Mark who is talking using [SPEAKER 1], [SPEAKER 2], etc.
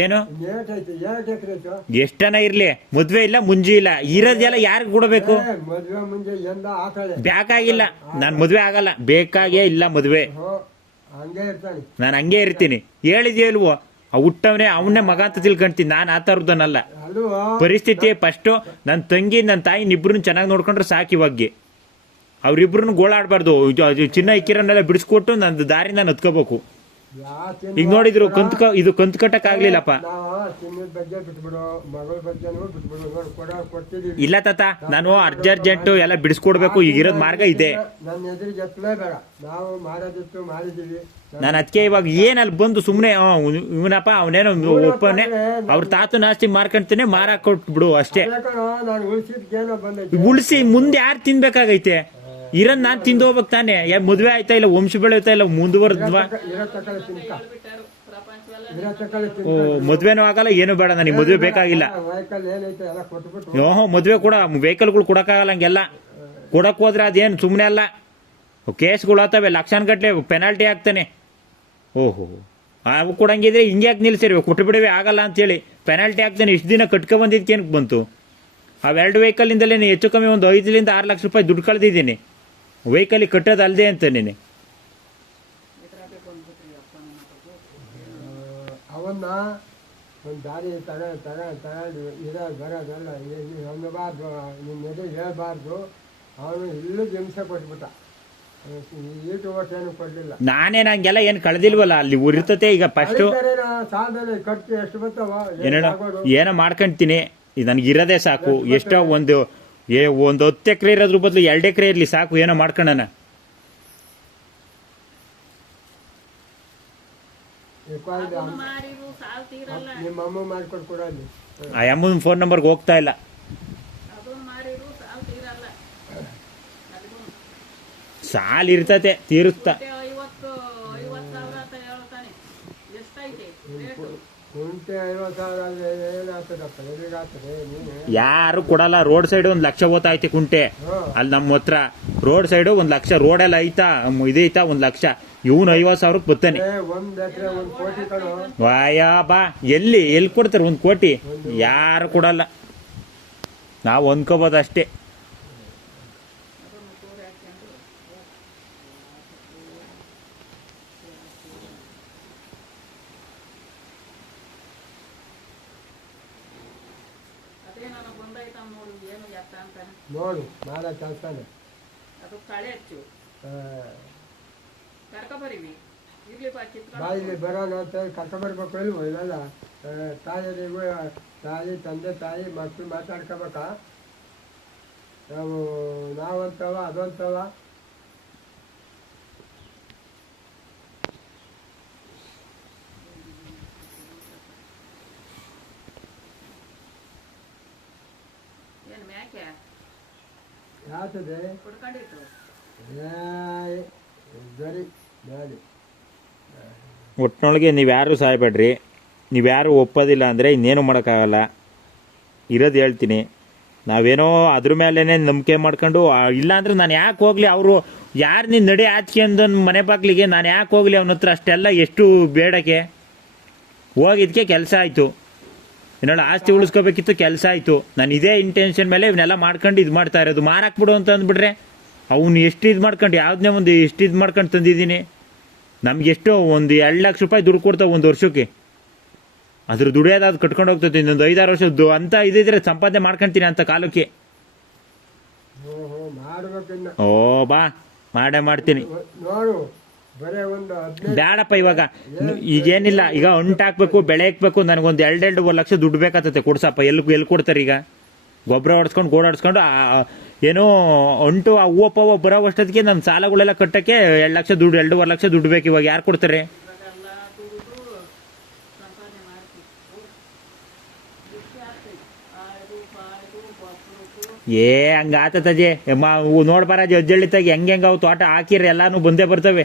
[SPEAKER 1] ಏನು? ಎಷ್ಟನ ಇರ್ಲಿ? ಮದ್ವೆ ಇಲ್ಲ ಮುಂಜಿ ಇಲ್ಲ. ಇರೋದೆಲ್ಲ ಯಾರಿಗೆ ಕೊಡಬೇಕು? ಬೇಕಾಗಿಲ್ಲ. ನಾನು ಮದ್ವೆ ಆಗಲ್ಲ. ಬೇಕಾಗೇ ಇಲ್ಲ ಮದ್ವೆ. ನಾನು ಹಂಗೆ ಇರ್ತೀನಿ. ಹೇಳಿದ್ಯಲ್ವೋ ಆ ಹುಟ್ಟವನೇ ಅವನೇ ಮಗ ಅಂತ ತಿಳ್ಕೊಂತೀನಿ. ನಾನು ಆ ಥರದನಲ್ಲ ಪರಿಸ್ಥಿತಿ ಫಸ್ಟ್ ನನ್ನ ತಂಗಿ ನನ್ನ ತಾಯಿ ಇಬ್ರನ್ನ ಚೆನ್ನಾಗಿ ನೋಡ್ಕೊಂಡ್ರೆ ಸಾಕು ಇವಾಗೆ ಅವ್ರಿಬ್ರು ಗೋಳಾಡಬಾರ್ದು. ಚಿನ್ನ ಇಕ್ಕಿರನ್ನೆಲ್ಲ ಬಿಡಿಸ್ಕೊಟ್ಟು ನನ್ನ ದಾರಿ ನಾನು ಹತ್ಕೋಬೇಕು. ಈಗ ನೋಡಿದ್ರು ಕಂತ್ ಇದು ಕಂತ್ ಕಟ್ಟಕ್ ಆಗ್ಲಿಲ್ಲಪ್ಪ. ಇಲ್ಲ ತಾತ ನಾನು ಅರ್ಜೆಂಟ್ ಎಲ್ಲ ಬಿಡಿಸ್ಕೊಡ್ಬೇಕು ಈಗ ಇರೋದ್ ಮಾರ್ಗ ಇದೆ. ನಾನು ಅದಕ್ಕೆ ಇವಾಗ ಏನ್ ಅಲ್ಲಿ ಬಂದು ಸುಮ್ಮನೆ ಇವನಪ್ಪ ಅವನೇನೋ ಒಪ್ಪನೆ. ಅವ್ರ ತಾತು ನಾಸ್ತಿ ಮಾರ್ಕೊಂತೀನಿ ಮಾರಾಕ್ ಕೊಟ್ಬಿಡು ಅಷ್ಟೇ. ಉಳಿಸಿ ಮುಂದೆ ಯಾರು ತಿನ್ಬೇಕಾಗೈತೆ? ಇರೋದ್ ನಾನ್ ತಿಂದು ಹೋಗ್ಬೇಕು ತಾನೆ. ಯಾ ಮದ್ವೆ ಆಯ್ತಾ ಇಲ್ಲ, ವಂಶ ಬೆಳೆಯುತ್ತಾ ಇಲ್ಲ, ಮುಂದುವರೆದ್ವಾ? ಓ, ಮದ್ವೆನೂ ಆಗಲ್ಲ, ಏನು ಬೇಡ, ನನಗೆ ಮದ್ವೆ ಬೇಕಾಗಿಲ್ಲ. ಓಹೋ, ಮದ್ವೆ ಕೂಡ, ವೆಹಿಕಲ್ಗಳು ಕೊಡಕ್ಕಾಗಲ್ಲ ಹಂಗೆಲ್ಲ. ಕೊಡಕ್ ಹೋದ್ರೆ ಅದೇನು ಸುಮ್ಮನೆ ಅಲ್ಲ. ಕೇಸ್ಗಳು ಆತವೆ ಲಕ್ಷಾನ್ ಗಟ್ಲೆ ಪೆನಾಲ್ಟಿ ಆಗ್ತಾನೆ ಓಹೋ ಅವು ಕೊಡಂಗಿದ್ರೆ ಹಿಂಗೆ ಯಾಕೆ ನಿಲ್ಸಿರಿ ಕೊಟ್ಟು ಬಿಡುವೆ ಆಗಲ್ಲ ಅಂತೇಳಿ. ಪೆನಾಲ್ಟಿ ಆಗ್ತಾನೆ ಇಷ್ಟು ದಿನ ಕಟ್ಕೊ ಬಂದಿದ್ದಕ್ಕೆ ಏನಕ್ಕೆ ಬಂತು? ಅವೆರಡು ವೆಹಿಕಲಿಂದಲೇ ಹೆಚ್ಚು ಕಮ್ಮಿ ಒಂದು ಐದರಿಂದ ಆರು ಲಕ್ಷ ರೂಪಾಯಿ ದುಡ್ಡು ಕಳೆದಿದ್ದೀನಿ. ವೆಹಿಕಲಿಗೆ ಕಟ್ಟೋದಲ್ಲದೆ ಅಂತ ನೀನೆ.
[SPEAKER 2] ಅವನ್ನ ಒಂದು ದಾರಿ ತಗ ತಗ ತಗೊಂಡು ಇರೋ ಬರೋದಲ್ಲ ಅನ್ನಬಾರ್ದು ನಿನ್ನ ಎದೆ ಹೇಳ್ಬಾರ್ದು ಅವನು ಇಲ್ಲೂ ಹಿಂಸೆ ಕೊಟ್ಬಿಟ್ಟ. ಈಟು ಏನು ಕೊಡಲಿಲ್ಲ.
[SPEAKER 1] ನಾನೇ ನಂಗೆಲ್ಲ ಏನು ಕಳೆದಿಲ್ವಲ್ಲ ಅಲ್ಲಿ ಉರಿತತೆ ಈಗ ಫಸ್ಟ್
[SPEAKER 2] ಸಾಲದಲ್ಲಿ ಖರ್ಚು ಎಷ್ಟು ಬರ್ತಾವ
[SPEAKER 1] ಏನೋ
[SPEAKER 2] ಏನ್
[SPEAKER 1] ಮಾಡ್ಕೊಂತೀನಿ. ಇದು ನನಗೆ ಇರೋದೇ ಸಾಕು. ಎಷ್ಟೋ ಒಂದು ಏ ಒಂದು ಹತ್ತು ಎಕರೆ ಇರೋದ್ರ ಬದಲು ಎರಡು ಎಕರೆ ಇರಲಿ ಸಾಕು ಏನೋ ಮಾಡ್ಕೊಳ್ಳೋಣ ಆ ಅಮ್ಮನ ಫೋನ್ ನಂಬರ್ಗೆ ಹೋಗ್ತಾ ಇಲ್ಲ.
[SPEAKER 3] ಸಾಲ್ ತೀರಲ್ಲ. ಅದಕ್ಕೂ
[SPEAKER 1] ಸಾಲ ಇರ್ತತೆ ತೀರಿಸ್ತಾ ಯಾರು ಕೊಡಲ್ಲ ರೋಡ್ ಸೈಡ್ ಒಂದ್ ಲಕ್ಷ ಓತಾಯ್ತಿ ಕುಂಟೆ. ಅಲ್ಲಿ ನಮ್ಮ ಹತ್ರ ರೋಡ್ ಸೈಡ್ ಒಂದ್ ಲಕ್ಷ ರೋಡೆಲ್ಲ ಐತಾ ಮ್, ಇದೈತಾ ಒಂದು ಲಕ್ಷ. ಇವನು ಐವತ್ ಸಾವಿರಕ್ಕೆ
[SPEAKER 2] ಬತ್ತಾನೆ
[SPEAKER 1] ವಾಯಾ ಬಾ ಎಲ್ಲಿ ಎಲ್ಲಿ ಕೊಡ್ತಾರೆ ಒಂದ್ ಕೋಟಿ? ಯಾರು ಕೊಡಲ್ಲ. ನಾವು ಅಂದ್ಕೋಬೋದು ಅಷ್ಟೇ
[SPEAKER 3] ಅದೇ ನನಗೆ ಬಂದೈತ ನೋಡು
[SPEAKER 2] ಮಾಡೋ ಕೆಲಸನೇ
[SPEAKER 3] ಅದು ಕಳೆ ಹಚ್ಚು.
[SPEAKER 2] ಬರೋಣ ಅಂತ ಕರ್ಕೊಂಬರ್ಬೇಕು ಇಲ್ವೋ ಇವೆಲ್ಲ? ತಾಯಿಯರಿಗೂ ತಾಯಿ ತಂದೆ ತಾಯಿ ಮಕ್ಕಳು ಮಾತಾಡ್ಕೋಬೇಕಾ? ನಾವು ನಾವಂತವ ಅದೊಂತವ
[SPEAKER 3] ಏನು ಮ್ಯಾಕೆ
[SPEAKER 2] ಯಾತದೆ?
[SPEAKER 1] ಒಟ್ಟಿನೊಳಗೆ ನೀವ್ಯಾರು ಸಾಯ್ಬೇಡ್ರಿ ನೀವ್ಯಾರು ಒಪ್ಪೋದಿಲ್ಲ ಅಂದರೆ ಇನ್ನೇನು ಮಾಡೋಕ್ಕಾಗಲ್ಲ. ಇರೋದು ಹೇಳ್ತೀನಿ. ನಾವೇನೋ ಅದ್ರ ಮೇಲೇ ನಂಬಿಕೆ ಮಾಡ್ಕೊಂಡು ಇಲ್ಲಾಂದ್ರೆ ಇಲ್ಲ ಅಂದ್ರೆ ನಾನು ಯಾಕೆ ಹೋಗ್ಲಿ ಅವರು ಯಾರು ನೀನು ನಡೆ ಆಚ್ಕೊಂಡು ಮನೆ ಬಾಗ್ಲಿಗೆ ನಾನು ಯಾಕೆ ಹೋಗ್ಲಿ ಅವನ ಹತ್ರ ಅಷ್ಟೆಲ್ಲ ಎಷ್ಟು ಬೇಡಕ್ಕೆ? ಹೋಗಿದ್ಕೆ ಕೆಲಸ ಆಯಿತು. ಏನೋಳ ಆಸ್ತಿ ಉಳಿಸ್ಕೋಬೇಕಿತ್ತು ಕೆಲಸ ಆಯಿತು. ನಾನು ಇದೇ ಇಂಟೆನ್ಷನ್ ಮೇಲೆ ಇವನ್ನೆಲ್ಲ ಮಾಡ್ಕೊಂಡು ಇದು ಮಾಡ್ತಾ ಇರೋದು. ಮಾರಾಕ್ಬಿಡು ಅಂತ ಅಂದ್ಬಿಟ್ರೆ ಅವ್ನು ಎಷ್ಟು ಇದು ಮಾಡ್ಕೊಂಡು ಯಾವ್ದನ್ನೇ ಒಂದು ಎಷ್ಟು ಇದು ಮಾಡ್ಕೊಂಡು ತಂದಿದ್ದೀನಿ. ನಮ್ಗೆ ಎಷ್ಟೋ ಒಂದು ಎರಡು ಲಕ್ಷ ರೂಪಾಯಿ ದುಡ್ಡು ಕೊಡ್ತಾವೆ ಒಂದು ವರ್ಷಕ್ಕೆ. ಅದ್ರ ದುಡಿಯೋದು ಅದು ಕಟ್ಕೊಂಡು ಹೋಗ್ತದೆ ಇನ್ನೊಂದು ಐದಾರು ವರ್ಷದ್ದು ಅಂತ ಇದಿದ್ರೆ ಸಂಪಾದನೆ ಮಾಡ್ಕೊಂತೀನಿ ಅಂತ ಕಾಲಕ್ಕೆ. ಓ ಬಾ ಮಾಡೇ ಮಾಡ್ತೀನಿ.
[SPEAKER 2] ಒಂದು
[SPEAKER 1] ಬೇಡಪ್ಪ ಇವಾಗ. ಈಗೇನಿಲ್ಲ ಈಗ ಅಂಟು ಹಾಕ್ಬೇಕು ಬೆಳೆ ಹಾಕ್ಬೇಕು ನನಗೊಂದು ಎರಡೆರಡು ಲಕ್ಷ ದುಡ್ಡು ಬೇಕಾತತೆ ಕೊಡ್ಸಪ್ಪ. ಎಲ್ಲಿ ಎಲ್ಲಿ ಕೊಡ್ತಾರೆ ಈಗ? ಗೊಬ್ಬರ ಹೊಡ್ಸ್ಕೊಂಡು ಗೋಡಾಡ್ಸ್ಕೊಂಡು ಏನೋ ಅಂಟು ಆ ಹೂವು ಪವ ಬರೋ ಅಷ್ಟೊತ್ತಿಗೆ ನಮ್ಮ ಸಾಲಗಳೆಲ್ಲ ಕಟ್ಟಕ್ಕೆ ಎರಡು ಲಕ್ಷ ದುಡ್ಡು ಎರಡೂವರೆ ಲಕ್ಷ ದುಡ್ಡು ಬೇಕು ಇವಾಗ. ಯಾರು ಕೊಡ್ತಾರೆ? ಏ ಹಂಗ ಆತತಜೆ ನೋಡ್ಬಾರ ಅಜ್ಜಳಿತಾಗಿ ಹೆಂಗೆ ಹೆಂಗೆ ಅವು ತೋಟ ಹಾಕಿರಿ ಎಲ್ಲಾನು ಬಂದೇ ಬರ್ತವೆ.